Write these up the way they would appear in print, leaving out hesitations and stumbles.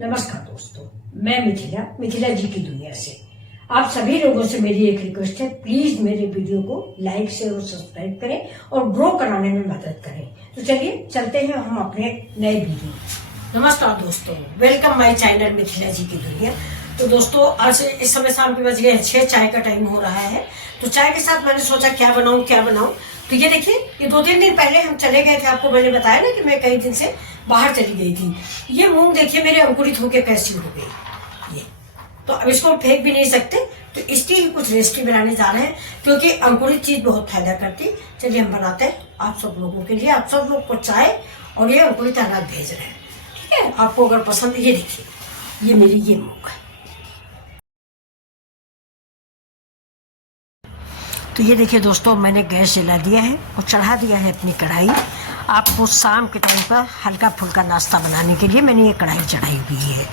नमस्कार दोस्तों, मैं मिथिला जी की दुनिया से। आप सभी लोगों से मेरी एक रिक्वेस्ट है, प्लीज मेरे वीडियो को लाइक शेयर और सब्सक्राइब करें और ग्रो कराने में मदद करें। तो चलिए चलते हैं हम अपने नए वीडियो। नमस्कार दोस्तों, वेलकम माय चैनल मिथिला जी की दुनिया। तो दोस्तों, आज इस समय शाम के बज गए 6, चाय का टाइम हो रहा है। तो चाय के साथ मैंने सोचा क्या बनाऊं। तो ये देखिए, ये 2-3 दिन पहले हम चले गए थे, आपको मैंने बताया ना कि मैं कई दिन से बाहर चली गई थी। ये मूंग देखिए मेरे अंकुरित होके कैसी हो गई ये। तो अब इसको फेंक भी नहीं सकते, तो इसकी ही कुछ रेसिपी बनाने जा रहे हैं, क्योंकि अंकुरित चीज बहुत फायदा करती। चलिए हम बनाते हैं आप सब लोगों के लिए। आप सब लोग को चाय और ये अंकुरित अनाज भेज रहे हैं, ठीक है। आपको अगर पसंद, ये देखिए, ये मेरी ये मूंग है। तो ये देखिए दोस्तों, मैंने गैस जला दिया है और चढ़ा दिया है अपनी कढ़ाई। आपको शाम के टाइम पर हल्का फुल्का नाश्ता बनाने के लिए मैंने ये कढ़ाई चढ़ाई हुई है।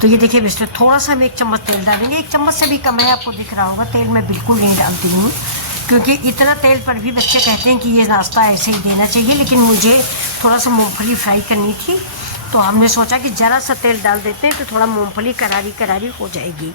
तो ये देखिए, इसमें थोड़ा सा हम 1 चम्मच तेल डालेंगे। 1 चम्मच से भी कम है, आपको दिख रहा होगा। तेल मैं बिल्कुल नहीं डालती हूँ, क्योंकि इतना तेल पर भी बच्चे कहते हैं कि ये नाश्ता ऐसे ही देना चाहिए, लेकिन मुझे थोड़ा सा मूँगफली फ्राई करनी थी, तो हमने सोचा कि ज़रा सा तेल डाल देते हैं तो थोड़ा मूंगफली करारी हो जाएगी।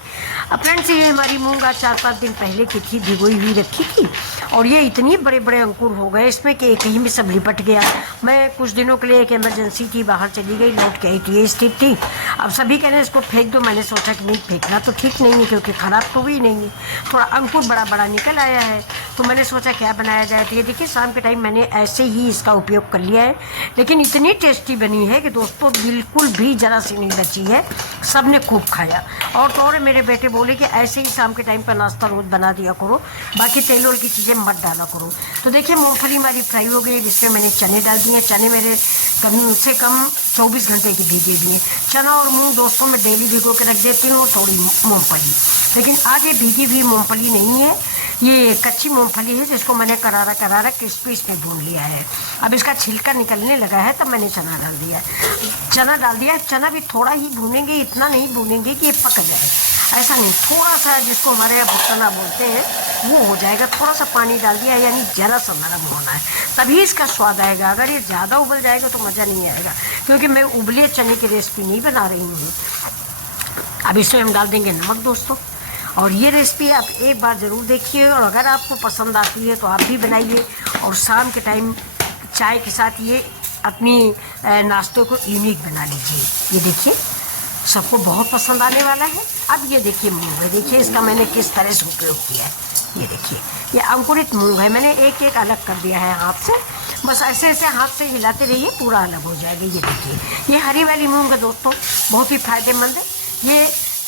अब फ्रेंड्स, ये हमारी मूंग आज 4-5 दिन पहले की थी, भिगोई हुई रखी थी, और ये इतनी बड़े बड़े अंकुर हो गए इसमें कि एक ही में सब लिपट गया। मैं कुछ दिनों के लिए एक इमरजेंसी थी, बाहर चली गई, लौट के आई थी, ये स्थिति थी। अब सभी कह रहे हैं इसको फेंक दो, मैंने सोचा कि नहीं, फेंकना तो ठीक नहीं है, क्योंकि ख़राब तो हुई नहीं है, थोड़ा अंकुर बड़ा बड़ा निकल आया है। तो मैंने सोचा क्या बनाया जाए। तो ये देखिए, शाम के टाइम मैंने ऐसे ही इसका उपयोग कर लिया है, लेकिन इतनी टेस्टी बनी है कि दोस्तों बिल्कुल भी जरा सी नहीं बची है, सब ने खूब खाया। और तो और मेरे बेटे बोले कि ऐसे ही शाम के टाइम पर नाश्ता रोज़ बना दिया करो, बाकी तेल और की चीज़ें मत डाला करो। तो देखिए, मूंगफली हमारी फ्राई हो गई, जिसमें मैंने चने डाल दिए। चने मेरे कम से कम 24 घंटे की भीगी हुई है। चना और मूंग दोस्तों मैं डेली भिगो के रख देती हूँ, थोड़ी मूँगफली, लेकिन आगे भीगी हुई मूँगफली नहीं है, ये कच्ची मूंगफली है, जिसको मैंने करारा क्रिस्पी भून लिया है। अब इसका छिलका निकलने लगा है, तब मैंने चना डाल दिया। चना भी थोड़ा ही भूनेंगे, इतना नहीं भूनेंगे कि ये पक जाए, ऐसा नहीं, थोड़ा सा, जिसको हमारे यहाँ भुट्टना बोलते हैं, वो हो जाएगा। थोड़ा सा पानी डाल दिया, यानी जरा सा नरम होना है, तभी इसका स्वाद आएगा। अगर ये ज़्यादा उबल जाएगा तो मज़ा नहीं आएगा, क्योंकि मैं उबले चने की रेसिपी नहीं बना रही हूँ। अब इसमें हम डाल देंगे नमक दोस्तों, और ये रेसिपी आप एक बार ज़रूर देखिए, और अगर आपको पसंद आती है तो आप भी बनाइए, और शाम के टाइम चाय के साथ ये अपनी नाश्ते को यूनिक बना लीजिए। ये देखिए, सबको बहुत पसंद आने वाला है। अब ये देखिए मूंग है, देखिए इसका मैंने किस तरह से उपयोग किया है। ये देखिए, ये अंकुरित मूंग है, मैंने एक एक अलग कर दिया है हाथ से, बस ऐसे ऐसे हाथ से हिलाते रहिए, पूरा अलग हो जाएगा। ये देखिए, ये हरी वाली मूंग है दोस्तों, बहुत ही फायदेमंद है, ये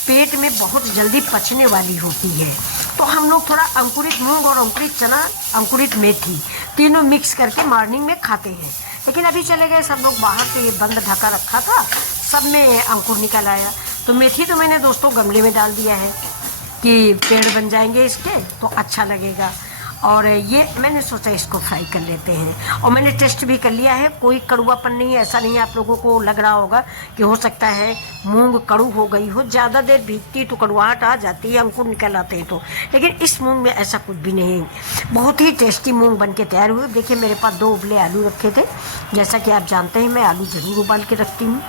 पेट में बहुत जल्दी पचने वाली होती है। तो हम लोग थोड़ा अंकुरित मूंग और अंकुरित चना, अंकुरित मेथी, तीनों मिक्स करके मॉर्निंग में खाते हैं। लेकिन अभी चले गए सब लोग बाहर, तो ये बंद ढका रखा था, सब में अंकुर निकल आया। तो मेथी तो मैंने दोस्तों गमले में डाल दिया है कि पेड़ बन जाएंगे इसके, तो अच्छा लगेगा। और ये मैंने सोचा इसको फ्राई कर लेते हैं, और मैंने टेस्ट भी कर लिया है, कोई कड़ुआपन नहीं है। ऐसा नहीं है आप लोगों को लग रहा होगा कि हो सकता है मूंग कड़ू हो गई हो, ज़्यादा देर भीगती तो कड़ुआहट आ जाती है, अंकुर निकल आते हैं तो, लेकिन इस मूंग में ऐसा कुछ भी नहीं है। बहुत ही टेस्टी मूंग बन के तैयार हुए। देखिए, मेरे पास 2 उबले आलू रखे थे, जैसा कि आप जानते हैं मैं आलू ज़रूर उबाल के रखती हूँ।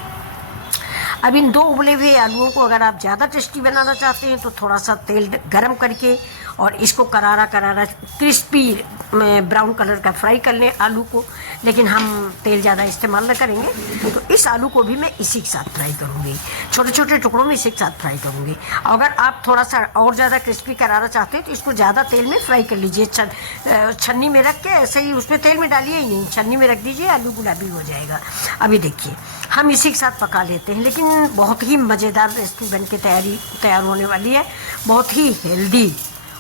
अब इन 2 उबले हुए आलूओं को अगर आप ज़्यादा टेस्टी बनाना चाहते हैं तो थोड़ा सा तेल गरम करके और इसको करारा क्रिस्पी ब्राउन कलर का फ्राई कर लें आलू को, लेकिन हम तेल ज़्यादा इस्तेमाल न करेंगे। तो इस आलू को भी मैं इसी के साथ फ्राई करूँगी, छोटे छोटे टुकड़ों में इसी के साथ फ्राई करूँगी। अगर आप थोड़ा सा और ज़्यादा क्रिस्पी कराना चाहते हैं तो इसको ज़्यादा तेल में फ्राई कर लीजिए, छन्नी में रख के ऐसे ही, उसमें तेल में डालिए ही नहीं, छन्नी में रख दीजिए, आलू गुलाबी हो जाएगा। अभी देखिए, हम इसी के साथ पका लेते हैं, लेकिन बहुत ही मज़ेदार रेसिपी बन के तैयार होने वाली है, बहुत ही हेल्दी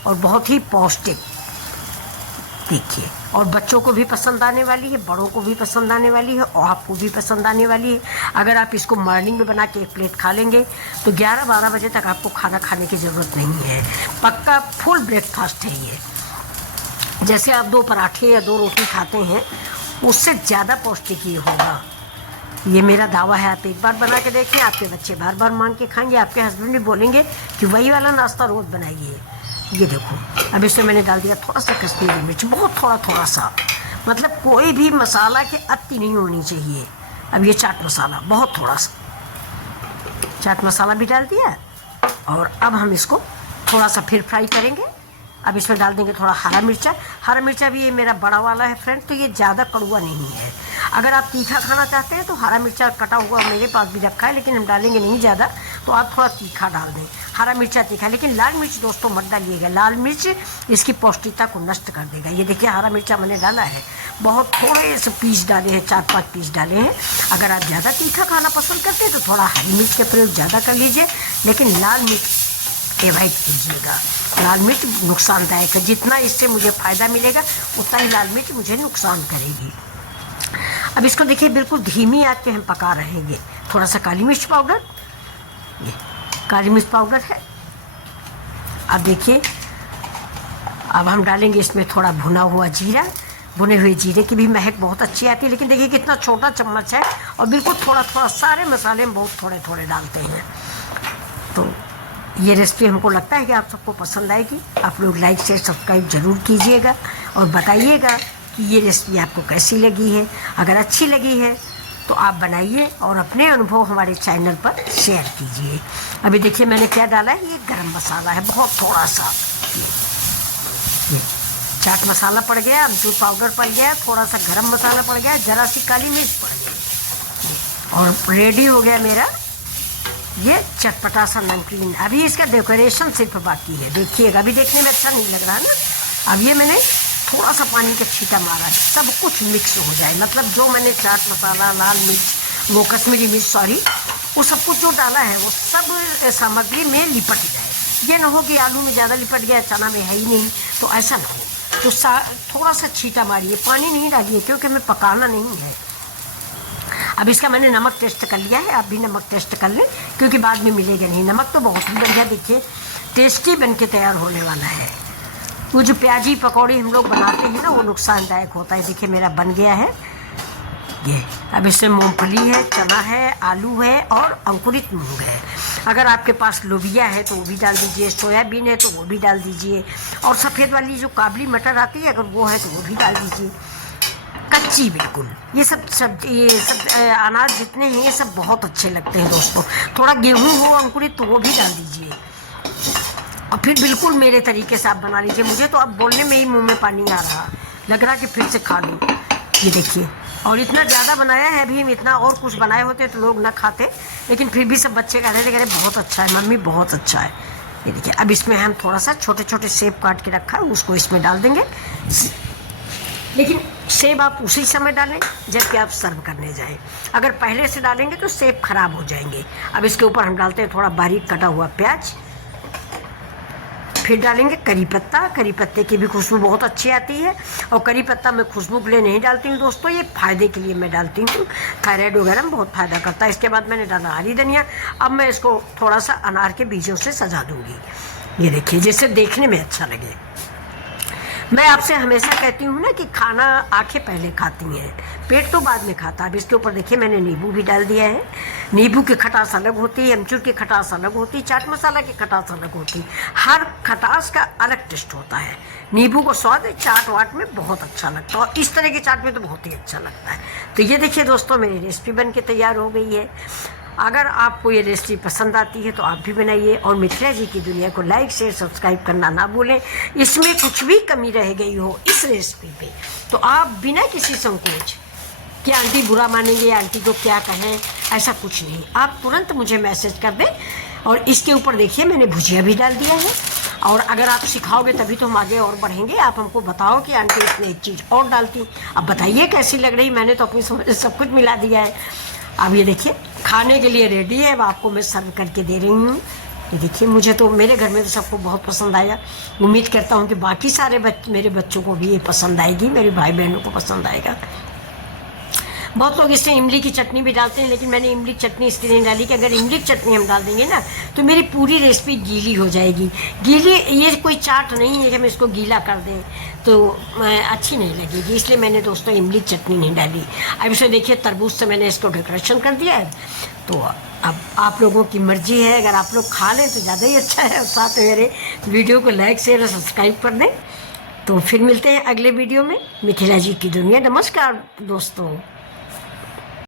और बहुत ही पौष्टिक। देखिए, और बच्चों को भी पसंद आने वाली है, बड़ों को भी पसंद आने वाली है, और आपको भी पसंद आने वाली है। अगर आप इसको मॉर्निंग में बना के 1 प्लेट खा लेंगे तो 11-12 बजे तक आपको खाना खाने की ज़रूरत नहीं है, पक्का फुल ब्रेकफास्ट है ये। जैसे आप 2 पराठे या 2 रोटी खाते हैं, उससे ज़्यादा पौष्टिक ये होगा। ये मेरा दावा है, आप एक बार बना के देखिए, आपके बच्चे बार बार मांग के खाएंगे, आपके हस्बैंड भी बोलेंगे कि वही वाला नाश्ता रोज़ बनाइए। ये देखो, अब इसमें मैंने डाल दिया थोड़ा सा कश्मीरी मिर्च, बहुत थोड़ा सा, मतलब कोई भी मसाला की अति नहीं होनी चाहिए। अब ये चाट मसाला बहुत थोड़ा सा, चाट मसाला भी डाल दिया और अब हम इसको थोड़ा सा फिर फ्राई करेंगे। अब इसमें डाल देंगे थोड़ा हरा मिर्चा। हरा मिर्चा भी ये मेरा बड़ा वाला है फ्रेंड, तो ये ज़्यादा कड़वा नहीं है। अगर आप तीखा खाना चाहते हैं तो हरा मिर्चा कटा हुआ मेरे पास भी रखा है, लेकिन हम डालेंगे नहीं ज़्यादा, तो आप थोड़ा तीखा डाल दें। हरा मिर्चा तीखा, लेकिन लाल मिर्च दोस्तों मत डालिएगा। लाल मिर्च इसकी पौष्टिकता को नष्ट कर देगा। ये देखिए हरा मिर्चा मैंने डाला है, बहुत थोड़े से पीस डाले हैं, 4-5 पीस डाले हैं। अगर आप ज़्यादा तीखा खाना पसंद करते हैं तो थोड़ा हरी मिर्च का प्रयोग ज़्यादा कर लीजिए, लेकिन लाल मिर्च अवॉइड कीजिएगा। लाल मिर्च नुकसानदायक है। जितना इससे मुझे फ़ायदा मिलेगा उतना ही लाल मिर्च मुझे नुकसान करेगी। अब इसको देखिए बिल्कुल धीमी आंच पे हम पका रहे हैं। थोड़ा सा काली मिर्च पाउडर, ये काली मिर्च पाउडर है। अब देखिए अब हम डालेंगे इसमें थोड़ा भुना हुआ जीरा। भुने हुए जीरे की भी महक बहुत अच्छी आती है, लेकिन देखिए कितना छोटा चम्मच है और बिल्कुल थोड़ा थोड़ा, सारे मसाले हम बहुत थोड़े थोड़े डालते हैं। तो ये रेसिपी हमको लगता है कि आप सबको पसंद आएगी। आप लोग लाइक शेयर सब्सक्राइब ज़रूर कीजिएगा और बताइएगा कि ये रेसिपी आपको कैसी लगी है। अगर अच्छी लगी है तो आप बनाइए और अपने अनुभव हमारे चैनल पर शेयर कीजिए। अभी देखिए मैंने क्या डाला है, ये गरम मसाला है, बहुत थोड़ा सा। ये चाट मसाला पड़ गया, अमचूर पाउडर पड़ गया, थोड़ा सा गरम मसाला पड़ गया, ज़रा सी काली मिर्च पड़ गई और रेडी हो गया मेरा ये चटपटा सा नमकीन। अभी इसका डेकोरेशन सिर्फ बाकी है। देखिएगा, अभी देखने में अच्छा नहीं लग रहा है ना। अब ये मैंने थोड़ा सा पानी का छींटा मारा है, सब कुछ मिक्स हो जाए। मतलब जो मैंने चाट मसाला, लाल मिर्च, वो कश्मीरी मिर्च सॉरी, वो सब कुछ जो डाला है वो सब सामग्री में लिपट जाए। ये ना हो कि आलू में ज़्यादा लिपट गया, चना में है ही नहीं, तो ऐसा ना हो। तो थोड़ा सा छींटा मारिए, पानी नहीं डालिए क्योंकि हमें पकाना नहीं है। अब इसका मैंने नमक टेस्ट कर लिया है, आप भी नमक टेस्ट कर लें क्योंकि बाद में मिलेगा नहीं। नमक तो बहुत ही बढ़िया, देखिए टेस्टी बन के तैयार होने वाला है। वो जो प्याजी पकौड़ी हम लोग बनाते हैं ना, वो नुकसानदायक होता है। देखिए मेरा बन गया है ये। अब इसमें मूंगफली है, चना है, आलू है और अंकुरित मूंग है। अगर आपके पास लोबिया है तो वो भी डाल दीजिए, सोयाबीन है तो वो भी डाल दीजिए, और सफ़ेद वाली जो काबली मटर आती है अगर वो है तो वो भी डाल दीजिए, कच्ची बिल्कुल। ये सब अनाज जितने हैं ये सब बहुत अच्छे लगते हैं दोस्तों। थोड़ा गेहूँ हो अंकुरित तो वो भी डाल दीजिए और फिर बिल्कुल मेरे तरीके से आप बना लीजिए। मुझे तो अब बोलने में ही मुंह में पानी आ रहा, लग रहा कि फिर से खा लूँ। ये देखिए, और इतना ज़्यादा बनाया है। अभी हम इतना और कुछ बनाए होते तो लोग ना खाते, लेकिन फिर भी सब बच्चे कहते थे, कह रहे बहुत अच्छा है मम्मी, बहुत अच्छा है। ये देखिए, अब इसमें हम थोड़ा सा छोटे छोटे सेब काट के रखा है, उसको इसमें डाल देंगे। लेकिन सेब आप उसी समय डालें जबकि आप सर्व करने जाएं। अगर पहले से डालेंगे तो सेब खराब हो जाएंगे। अब इसके ऊपर हम डालते हैं थोड़ा बारीक कटा हुआ प्याज, फिर डालेंगे करी पत्ता। करी पत्ते की भी खुशबू बहुत अच्छी आती है, और करी पत्ता मैं खुशबू के लिए नहीं डालती हूँ दोस्तों, ये फ़ायदे के लिए मैं डालती हूँ। थायराइड वगैरह में बहुत फ़ायदा करता है। इसके बाद मैंने डाला हरी धनिया। अब मैं इसको थोड़ा सा अनार के बीजों से सजा दूँगी, ये देखिए, जिससे देखने में अच्छा लगे। मैं आपसे हमेशा कहती हूँ ना कि खाना आंखें पहले खाती हैं, पेट तो बाद में खाता। अब इसके ऊपर देखिए मैंने नींबू भी डाल दिया है। नींबू की खटास अलग होती है, अमचूर की खटास अलग होती है, चाट मसाला की खटास अलग होती है। हर खटास का अलग टेस्ट होता है। नींबू को स्वाद चाट वाट में बहुत अच्छा लगता है, और इस तरह की चाट में तो बहुत ही अच्छा लगता है। तो ये देखिए दोस्तों, मेरी रेसिपी बन के तैयार हो गई है। अगर आपको ये रेसिपी पसंद आती है तो आप भी बनाइए, और मिथिला जी की दुनिया को लाइक शेयर सब्सक्राइब करना ना भूलें। इसमें कुछ भी कमी रह गई हो इस रेसिपी पे तो आप बिना किसी संकोच कि आंटी बुरा मानेंगे, आंटी को क्या कहें, ऐसा कुछ नहीं, आप तुरंत मुझे मैसेज कर दें। और इसके ऊपर देखिए मैंने भुजिया भी डाल दिया है, और अगर आप सिखाओगे तभी तो हम आगे और बढ़ेंगे। आप हमको बताओ कि आंटी इसमें एक चीज़ और डालती, अब बताइए कैसी लग रही। मैंने तो अपनी समझ से सब कुछ मिला दिया है। अब ये देखिए खाने के लिए रेडी है, अब आपको मैं सर्व करके दे रही हूँ। ये देखिए, मुझे तो मेरे घर में तो सबको बहुत पसंद आया। उम्मीद करता हूँ कि बाकी सारे मेरे बच्चों को भी ये पसंद आएगी, मेरे भाई बहनों को पसंद आएगा। बहुत लोग इसमें इमली की चटनी भी डालते हैं, लेकिन मैंने इमली की चटनी इसलिए नहीं डाली कि अगर इमली की चटनी हम डाल देंगे ना तो मेरी पूरी रेसिपी गीली हो जाएगी। गीली, ये कोई चाट नहीं है कि हम इसको गीला कर दें तो अच्छी नहीं लगेगी, इसलिए मैंने दोस्तों इमली की चटनी नहीं डाली। अब इसे देखिए, तरबूज से मैंने इसको डेकोरेशन कर दिया है। तो अब आप लोगों की मर्जी है, अगर आप लोग खा लें तो ज़्यादा ही अच्छा है, और साथ में मेरे वीडियो को लाइक शेयर और सब्सक्राइब कर दें। तो फिर मिलते हैं अगले वीडियो में। मिथिला जी की दुनिया। नमस्कार दोस्तों।